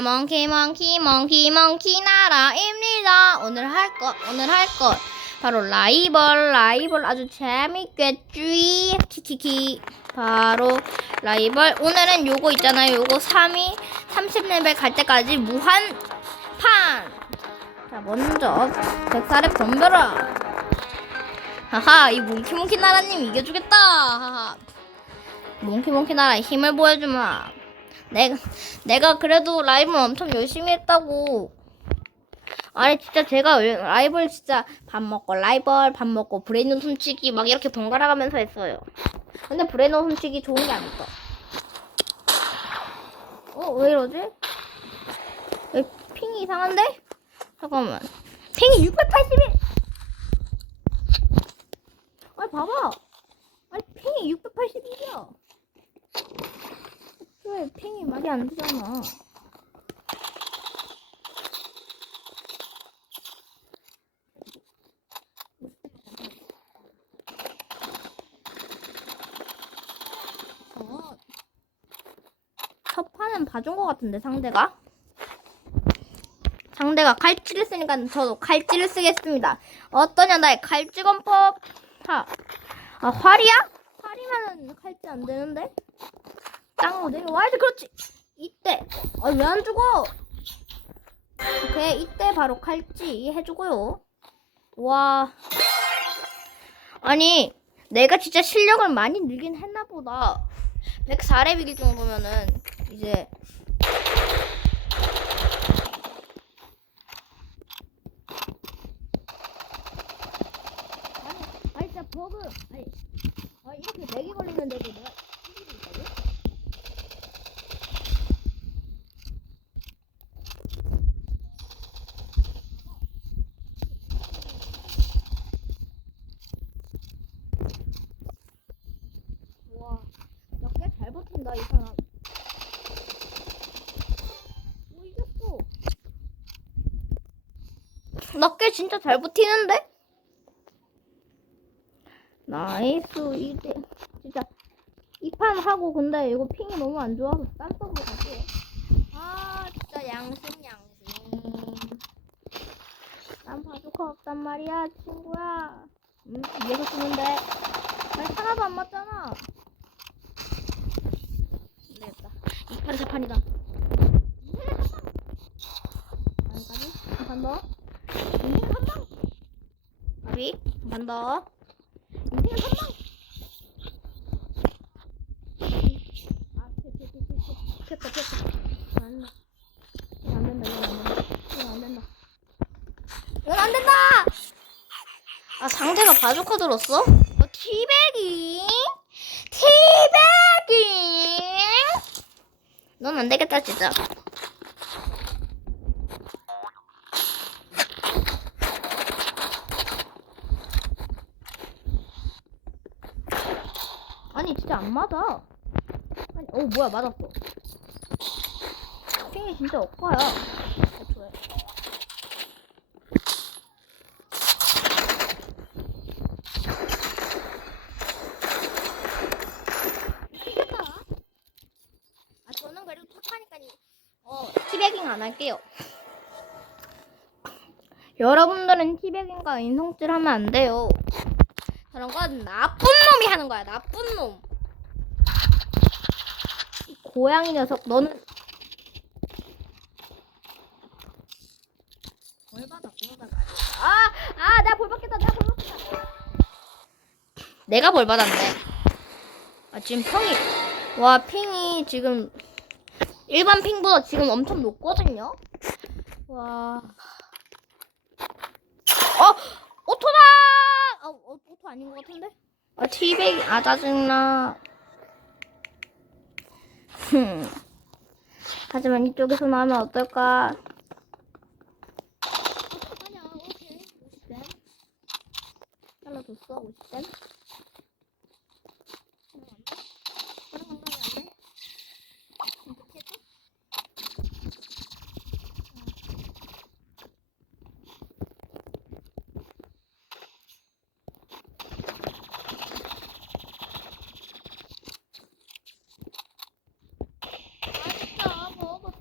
몽키 몽키 몽키 몽키 나라입니다. 오늘 할 것, 오늘 할 것. 바로 라이벌, 라이벌 아주 재밌겠지. 키키키. 바로 라이벌. 오늘은 요거 있잖아요. 요거 3위 30레벨 갈 때까지 무한 판. 자, 먼저 백살의 덤벼라. 하하, 이 몽키 몽키 나라님 이겨주겠다. 하하. 몽키 몽키 나라의 힘을 보여주마. 내가 내가 그래도 라이브 엄청 열심히 했다고. 아니 진짜 제가 라이브를 진짜 밥 먹고 라이벌 밥 먹고 브레인 훔치기 막 이렇게 번갈아 가면서 했어요. 근데 브레인 훔치기 좋은 게 아니다. 어 왜 이러지? 왜 핑이 이상한데? 잠깐만. 핑이 681. 아니 봐봐. 아니 핑이 681이야. 왜 핑이 말이 안 되잖아. 어. 첫 판은 봐준 것 같은데 상대가 상대가 칼찌를 쓰니까 저도 칼찌를 쓰겠습니다. 어떠냐 나의 칼찌건법 자, 아 활이야? 활이면은 칼찌 안 되는데? 땅으로 내려와야지 그렇지. 이때. 아 왜 안 죽어? 오케이. 이때 바로 칼찌 해주고요. 와. 아니 내가 진짜 실력을 많이 늘긴 했나 보다. 104렙 이길 정도면은 이제. 아니 아니 진짜 버그. 아니 아 이렇게 맥이 걸리는데도 내가 이기고 있다고? 와, 몇 개 잘 버틴다, 이 사람. 오, 이겼어. 몇 진짜 잘 버티는데? 나이스, 이대. 진짜, 이 판 하고, 근데 이거 핑이 너무 안 좋아서 딴 서버로 갈게요. 아, 진짜 양심, 양심. 난 바주카 없단 말이야, 친구야. 음, 위에서 쓰는데. 아니, 하나도 안 맞잖아. 안 되겠다. 2판 4판이다. 아니까지? 한판 더. 인생 한 방! 아비, 한판 더. 인생 한 방! 아, 피, 피, 피, 피, 피. 피했다, 피했다. 안 된다. 이거 안 된다, 이거 안 된다. 이거 안 된다. 이건 안 된다! 아, 상대가 바주카 들었어? 어, 티백이? 티백이? 넌 안 되겠다, 진짜. 아니, 진짜 안 맞아. 아니, 어, 뭐야, 맞았어. 핑이 진짜 억까야. 애초에. 아, 저는 그래도 착하니까, 어, 티베깅 안 할게요. 여러분들은 티베깅과 인성질 하면 안 돼요. 그런 건 나쁜 놈이 하는 거야, 나쁜 놈. 이 고양이 녀석, 너는. 벌 받아, 벌 받아. 아, 아, 내가 벌 받겠다, 내가 벌 받겠다. 내가 벌 받았네. 아, 지금 평이, 와, 핑이 지금 일반 핑보다 지금 엄청 높거든요. 와. 어, 아닌 것 같은데? 아, 티백, 아 짜증나. 흠. 하지만 이쪽에서 나오면 어떨까? 아니야, 오케이. 50댐. 잘라줬어, 50댐. 다른 감각이 안 돼? 이렇게 해줘? 맛있다, 먹어.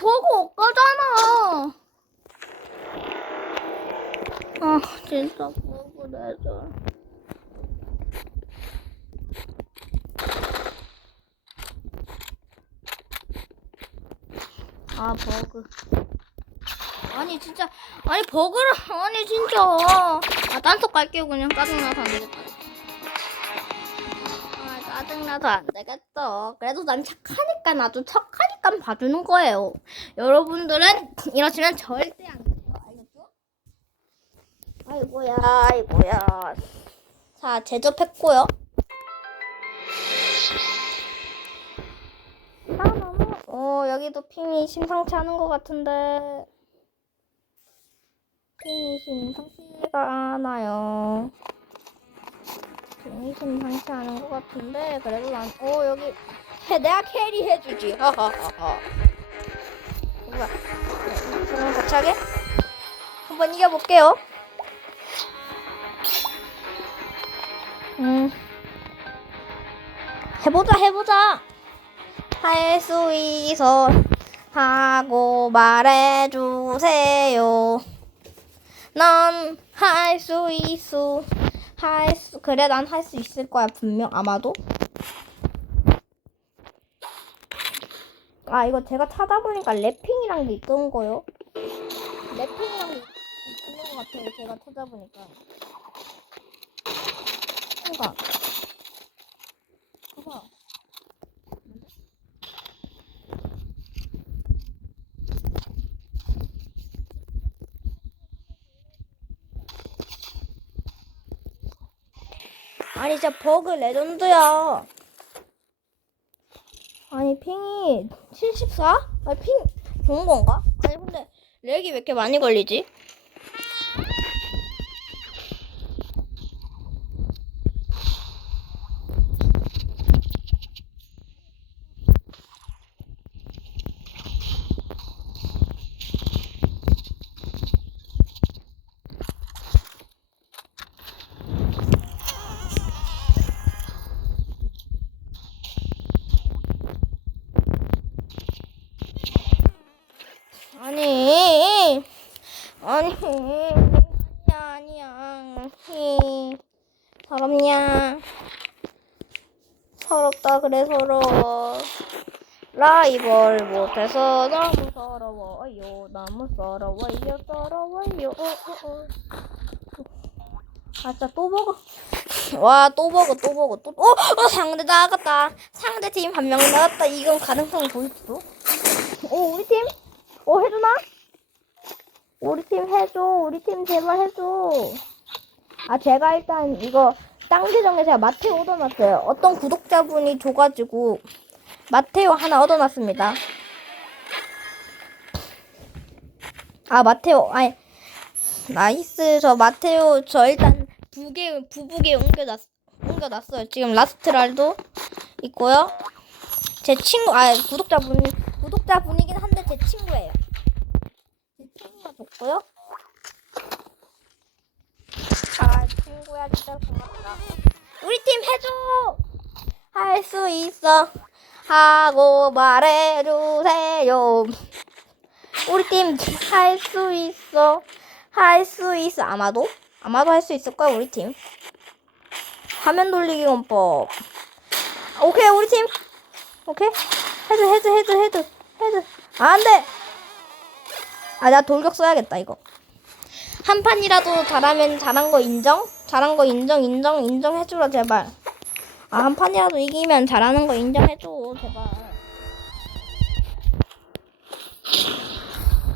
버거 없가잖아. 아, 버거 내줘. 아, 버그. 아니, 진짜. 아니, 버그를. 아니, 진짜. 아, 딴속 갈게요, 그냥. 짜증나서 안 되겠다. 아, 짜증나서 안 되겠어. 그래도 난 착하니까, 나도 착하니까 봐주는 거예요. 여러분들은 이러시면 절대 안 돼요. 알겠죠? 아이고야, 아이고야. 자, 제접했고요. 아, 너무. 어, 여기도 핑이 심상치 않은 것 같은데. 핑이 심상치가 않아요. 핑이 심상치 않은 것 같은데. 그래도 난, 어, 여기. 해, 내가 캐리 해주지. 하하하하. 뭐야. 그럼 같이 하게? 한번 이겨볼게요. 음. 해보자, 해보자. 할 수 있어 하고 말해주세요. 난 할 수 있어. 할 수, 그래, 난 할 수 있을 거야, 분명, 아마도. 아, 이거 제가 찾아보니까 랩핑이란 게 있던 거요. 랩핑이란 게 있- 있는 것 같아요, 제가 찾아보니까. 뭔가. 봐봐. 아니 진짜 버그 레전드야. 아니 핑이 74? 아니 핑 좋은 건가? 아니 근데 렉이 왜 이렇게 많이 걸리지? 아니 아니 아니야 아니야 히 서럽냐 서러워. 라이벌 못해서 너무 서러워요. 너무 서러워요. 서러워요. 어, 어, 어. 아 진짜 또 먹어. 와 또 먹어 또 먹어 또. 어, 어 상대 나갔다. 상대 팀 한 명 나갔다. 이건 가능성이 보이죠 오 우리 팀? 어, 해주나? 우리 팀 해줘. 우리 팀 제발 해줘. 아, 제가 일단 이거 땅 계정에 제가 마테오 얻어놨어요. 어떤 구독자분이 줘가지고 마테오 하나 얻어놨습니다. 아, 마테오. 아니, 나이스. 저 마테오 저 일단 부계, 부부계 옮겨놨, 옮겨놨어요. 지금 라스트랄도 있고요. 제 친구, 아, 구독자분, 구독자분이긴 한데 제 친구예요. 제 친구가 줬고요. 아, 친구야, 진짜 고맙다. 우리 팀 해줘! 할 수 있어. 하고 말해주세요. 우리 팀 할 수 있어. 할 수 있어. 아마도? 아마도 할 수 있을 거야, 우리 팀. 화면 돌리기 원법. 오케이, 우리 팀. 오케이? 헤드, 헤드, 헤드, 헤드, 헤드. 아, 안 돼! 아, 나 돌격 써야겠다, 이거. 한 판이라도 잘하면 잘한 거 인정? 잘한 거 인정, 인정, 인정해주라, 제발. 아, 한 판이라도 이기면 잘하는 거 인정해줘, 제발.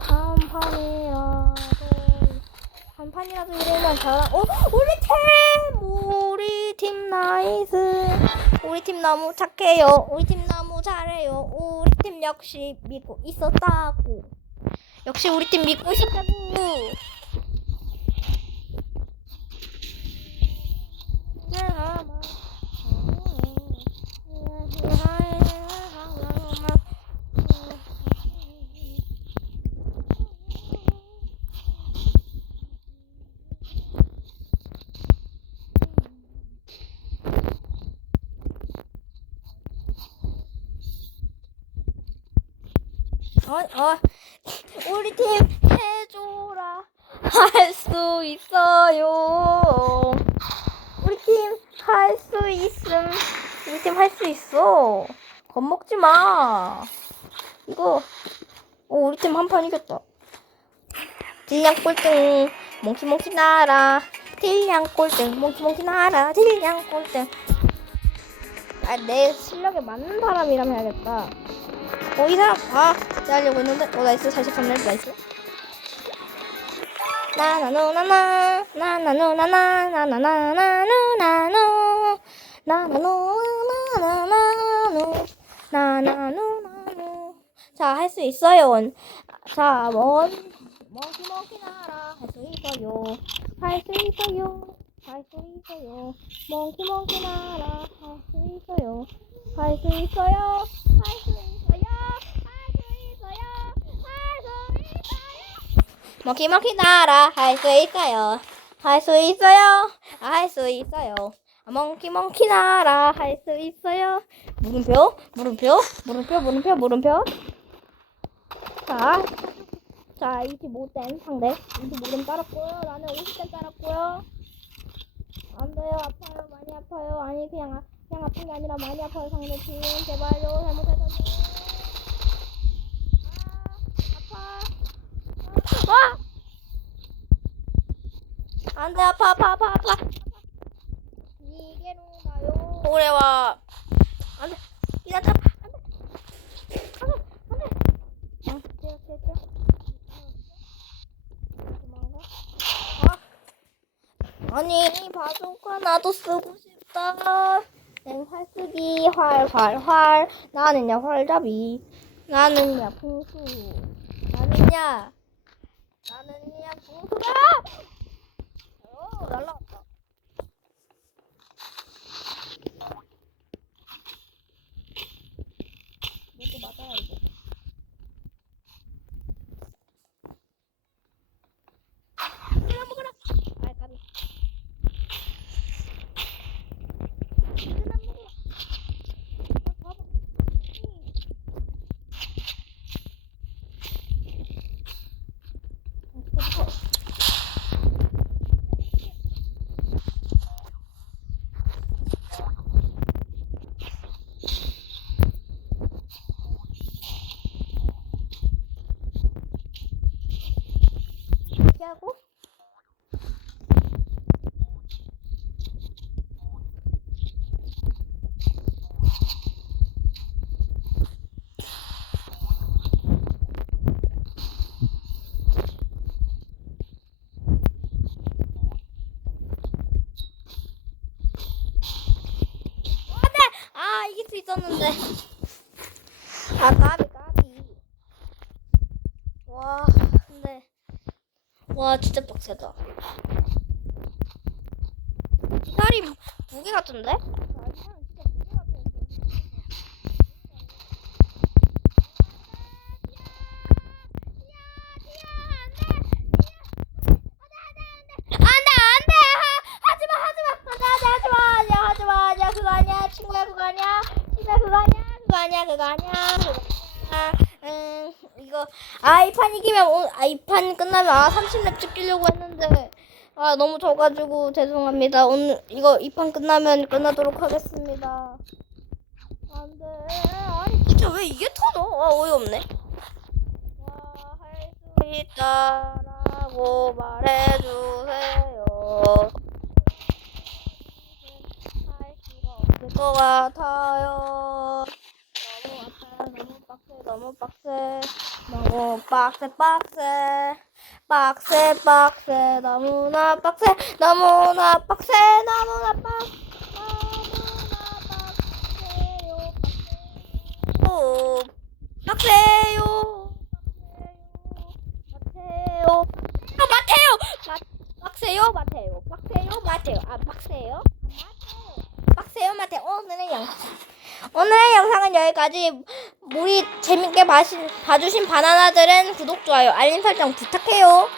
한 판이라도, 한 판이라도 이기면 잘하, 어? 우리 팀! 우리 팀 나이스. 우리 팀 너무 착해요. 우리 팀 너무 잘해요. 우리 팀 역시 믿고 있었다고. 역시 우리 팀 믿고 있었다고. 어, 어, 우리 팀 해줘라 할 수 있어. 할 수 있음. 우리 팀할 수 있어. 겁먹지 마. 이거, 어, 우리 팀 한 판 이겼다. 딜량 꼴등, 몽키 몽키 나라. 딜량 꼴등, 몽키 몽키 나라. 딜량 꼴등. 아, 내 실력에 맞는 사람이라면 해야겠다. 어, 이 사람, 아, 기다리고 있는데, 어, 나이스, 43렙, 나이스. 나나노나나, 나나노나나, 나나나나나나노, 나나노나나나노, 나나노나노. 자, 할 수 있어요. 자, 먼, 먼키 먼키 나라, 할 수 있어요. 할 수 있어요. 할 수 있어요. 몽키 몽키 나라, 할 수 있어요. 할 수 있어요. 할 수 있어요. 할 수 있어요. 할 수 있어요. 먹기 먹기 나라 할 수 있어요. 할 수 있어요. 할 수 있어요. 멍키 멍키 나라 할 수 있어요. 물음표 물음표 물음표 물음표 물음표. 자, 자 25点 상대 25점 따랐고요. 나는 50점 따랐고요. 안 돼요. 아파요. 많이 아파요. 아니 그냥 아- 그냥 아픈 게 아니라 많이 아파요. 상대 팀 제발요. 잘못해서. 아, 아파. 와! 안 돼, 아파, 아파, 아파, 아파. 이게로 가요. 오래 와. 안 돼. 기다려. 안 돼. 안 돼. 안 돼. 응, 뛰어, 뛰어, 뛰어. 도망가. 아. 아니, 바둑가 나도 쓰고 싶다. 난 활쓰기, 활, 활, 활. 나는야, 활잡이. 나는야, 풍수. 나는야, 나는야, 풍수다! 오, 날라갔다. 이것도 맞아야 이거. 먹어라, 먹어라. 아이, 까비. 그만 먹어라. 아, 봐봐. 음. 어, 어, 어. 이렇게 하고 안돼! 아 이길 아 까비 까비. 와 근데. 와 진짜 빡세다. 살이 무게 같은데? 안돼 안돼 하지마 하지마 안돼 하지마 아니야 하지마 아니야 그거 아니야 친구야 그거 아니야 친구야 그거 아니야 그거 아니야 그거 아니야 그거 아니야 음 이거 아 이판 이기면 아이 판 끝나면 아 30렙 찍기려고 했는데 아 너무 져가지고 죄송합니다. 오늘 이거 이판 끝나면 끝나도록 하겠습니다. 안돼. 아니 진짜 왜 이게 터져 아 어이없네. 와할 수 있다라고 말해주세요. 할 수가 없을 것 같아요 너무 아파요. 너무 빡세 너무 빡세 너무 빡세 빡세 빡세 빡세 너무나 빡세 너무나 빡세 너무나 빡 너무나 빡세요 빡세요 빡세요 마테요 빡세요 마테요 빡세요 마테요 아 빡세요 빡세요 마테요 오늘의 영상 오늘의 영상은 여기까지 우리 재밌게 봐신, 봐주신 바나나들은 구독, 좋아요, 알림 설정 부탁해요.